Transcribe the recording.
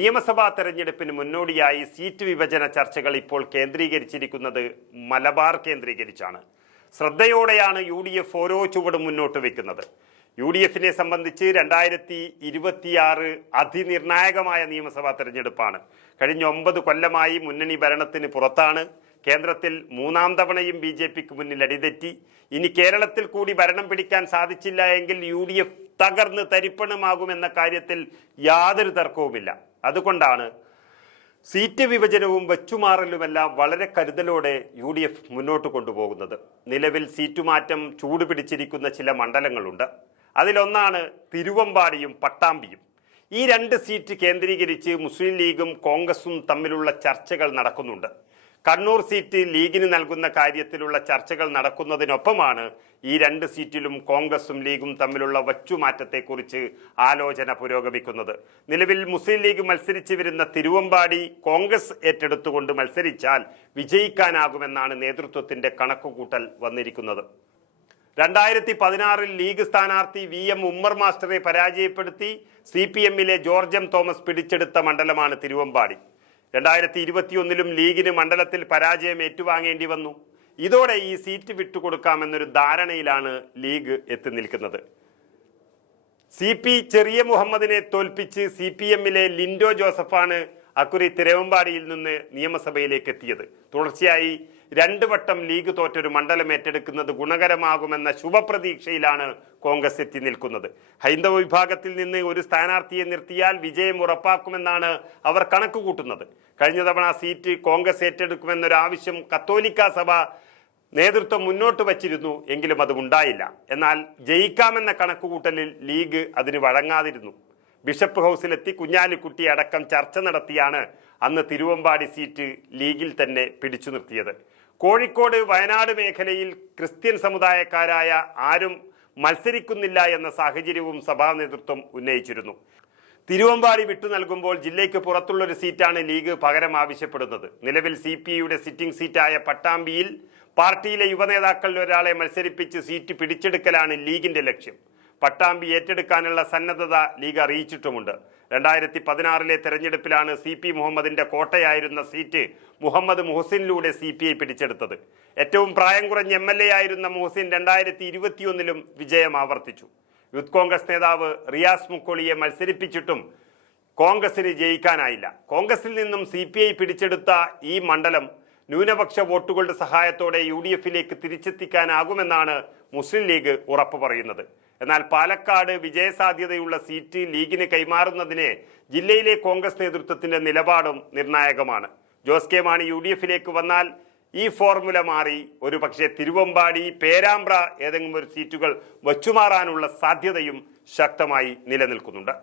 നിയമസഭാ തെരഞ്ഞെടുപ്പിന് മുന്നോടിയായി സീറ്റ് വിഭജന ചർച്ചകൾ ഇപ്പോൾ കേന്ദ്രീകരിച്ചിരിക്കുന്നത് മലബാർ കേന്ദ്രീകരിച്ചാണ്. ശ്രദ്ധയോടെയാണ് UDF ഓരോ ചുവടും മുന്നോട്ട് വെക്കുന്നത്. UDFിനെ സംബന്ധിച്ച് 2026 അതിനിർണായകമായ നിയമസഭാ തെരഞ്ഞെടുപ്പാണ്. കഴിഞ്ഞ 9 കൊല്ലമായി മുന്നണി ഭരണത്തിന് പുറത്താണ്. കേന്ദ്രത്തിൽ 3ാം തവണയും BJPക്ക് മുന്നിൽ അടിതെറ്റി. ഇനി കേരളത്തിൽ കൂടി ഭരണം പിടിക്കാൻ സാധിച്ചില്ല എങ്കിൽ UDF തകർന്ന് തരിപ്പണമാകുമെന്ന കാര്യത്തിൽ യാതൊരു തർക്കവുമില്ല. അതുകൊണ്ടാണ് സീറ്റ് വിഭജനവും വെച്ചുമാറലുമെല്ലാം വളരെ കരുതലോടെ UDF മുന്നോട്ട് കൊണ്ടുപോകുന്നത്. നിലവിൽ സീറ്റുമാറ്റം ചൂടുപിടിച്ചിരിക്കുന്ന ചില മണ്ഡലങ്ങളുണ്ട്. അതിലൊന്നാണ് തിരുവമ്പാടിയും പട്ടാമ്പിയും. ഈ 2 സീറ്റ് കേന്ദ്രീകരിച്ച് മുസ്ലിം ലീഗും കോൺഗ്രസും തമ്മിലുള്ള ചർച്ചകൾ നടക്കുന്നുണ്ട്. കണ്ണൂർ സീറ്റ് ലീഗിന് നൽകുന്ന കാര്യത്തിലുള്ള ചർച്ചകൾ നടക്കുന്നതിനൊപ്പമാണ് ഈ 2 സീറ്റിലും കോൺഗ്രസും ലീഗും തമ്മിലുള്ള വച്ചുമാറ്റത്തെക്കുറിച്ച് ആലോചന പുരോഗമിക്കുന്നത്. നിലവിൽ മുസ്ലിം ലീഗ് മത്സരിച്ചു വരുന്ന തിരുവമ്പാടി കോൺഗ്രസ് ഏറ്റെടുത്തുകൊണ്ട് മത്സരിച്ചാൽ വിജയിക്കാനാകുമെന്നാണ് നേതൃത്വത്തിന്റെ കണക്കുകൂട്ടൽ വന്നിരിക്കുന്നത്. 2016 ലീഗ് സ്ഥാനാർത്ഥി VM ഉമ്മർ മാസ്റ്ററെ പരാജയപ്പെടുത്തി CPMലെ ജോർജ് M തോമസ് പിടിച്ചെടുത്ത മണ്ഡലമാണ് തിരുവമ്പാടി. 2021 ലീഗിന് മണ്ഡലത്തിൽ പരാജയം ഏറ്റുവാങ്ങേണ്ടി വന്നു. ഇതോടെ ഈ സീറ്റ് വിട്ടുകൊടുക്കാമെന്നൊരു ധാരണയിലാണ് ലീഗ് എത്തി നിൽക്കുന്നത്. CP ചെറിയ മുഹമ്മദിനെ തോൽപ്പിച്ച് CPMലെ ലിൻഡോ ജോസഫാണ് അക്കുറി തിരുവമ്പാടിയിൽ നിന്ന് നിയമസഭയിലേക്ക് എത്തിയത്. തുടർച്ചയായി 2 വട്ടം ലീഗ് തോറ്റൊരു മണ്ഡലം ഏറ്റെടുക്കുന്നത് ഗുണകരമാകുമെന്ന ശുഭപ്രതീക്ഷയിലാണ് കോൺഗ്രസ് എത്തി നിൽക്കുന്നത്. ഹൈന്ദവ വിഭാഗത്തിൽ നിന്ന് ഒരു സ്ഥാനാർത്ഥിയെ നിർത്തിയാൽ വിജയം ഉറപ്പാക്കുമെന്നാണ് അവർ കണക്കുകൂട്ടുന്നത്. കഴിഞ്ഞ തവണ സീറ്റ് കോൺഗ്രസ് ഏറ്റെടുക്കുമെന്നൊരാവശ്യം കത്തോലിക്ക സഭ നേതൃത്വം മുന്നോട്ട് വച്ചിരുന്നു. എങ്കിലും അത് ഉണ്ടായില്ല. എന്നാൽ ജയിക്കാമെന്ന കണക്കുകൂട്ടലിൽ ലീഗ് അതിന് വഴങ്ങാതിരുന്നു. ബിഷപ്പ് ഹൗസിലെത്തി കുഞ്ഞാലിക്കുട്ടി അടക്കം ചർച്ച നടത്തിയാണ് അന്ന് തിരുവമ്പാടി സീറ്റ് ലീഗിൽ തന്നെ പിടിച്ചു നിർത്തിയത്. കോഴിക്കോട് വയനാട് മേഖലയിൽ ക്രിസ്ത്യൻ സമുദായക്കാരായ ആരും മത്സരിക്കുന്നില്ല എന്ന സാഹചര്യവും സഭാ നേതൃത്വം ഉന്നയിച്ചിരുന്നു. തിരുവമ്പാടി വിട്ടു നൽകുമ്പോൾ ജില്ലയ്ക്ക് പുറത്തുള്ളൊരു സീറ്റാണ് ലീഗ് പകരം ആവശ്യപ്പെടുന്നത്. നിലവിൽ CPയുടെ സിറ്റിംഗ് സീറ്റായ പട്ടാമ്പിയിൽ പാർട്ടിയിലെ യുവനേതാക്കളിൽ ഒരാളെ മത്സരിപ്പിച്ച് സീറ്റ് പിടിച്ചെടുക്കലാണ് ലീഗിന്റെ ലക്ഷ്യം. പട്ടാമ്പി ഏറ്റെടുക്കാനുള്ള സന്നദ്ധത ലീഗ് അറിയിച്ചിട്ടുമുണ്ട്. 2016 തെരഞ്ഞെടുപ്പിലാണ് CP മുഹമ്മദിന്റെ കോട്ടയായിരുന്ന സീറ്റ് മുഹമ്മദ് മുഹസിനിലൂടെ CPI പിടിച്ചെടുത്തത്. ഏറ്റവും പ്രായം കുറഞ്ഞ MLA ആയിരുന്ന മുഹസിൻ 2021 വിജയം ആവർത്തിച്ചു. യൂത്ത് കോൺഗ്രസ് നേതാവ് റിയാസ് മുക്കോളിയെ മത്സരിപ്പിച്ചിട്ടും കോൺഗ്രസിന് ജയിക്കാനായില്ല. കോൺഗ്രസിൽ നിന്നും CPI പിടിച്ചെടുത്ത ഈ മണ്ഡലം ന്യൂനപക്ഷ വോട്ടുകളുടെ സഹായത്തോടെ UDFിലേക്ക് തിരിച്ചെത്തിക്കാനാകുമെന്നാണ് മുസ്ലിം ലീഗ് ഉറപ്പു പറയുന്നത്. എന്നാൽ പാലക്കാട് വിജയസാധ്യതയുള്ള സീറ്റ് ലീഗിന് കൈമാറുന്നതിന് ജില്ലയിലെ കോൺഗ്രസ് നേതൃത്വത്തിന്റെ നിലപാടും നിർണായകമാണ്. ജോസ് കെ മാണി UDFിലേക്ക് വന്നാൽ ഈ ഫോർമുല മാറി ഒരു പക്ഷേ തിരുവമ്പാടി, പേരാമ്പ്ര ഏതെങ്കിലും ഒരു സീറ്റുകൾ വച്ചുമാറാനുള്ള സാധ്യതയും ശക്തമായി നിലനിൽക്കുന്നുണ്ട്.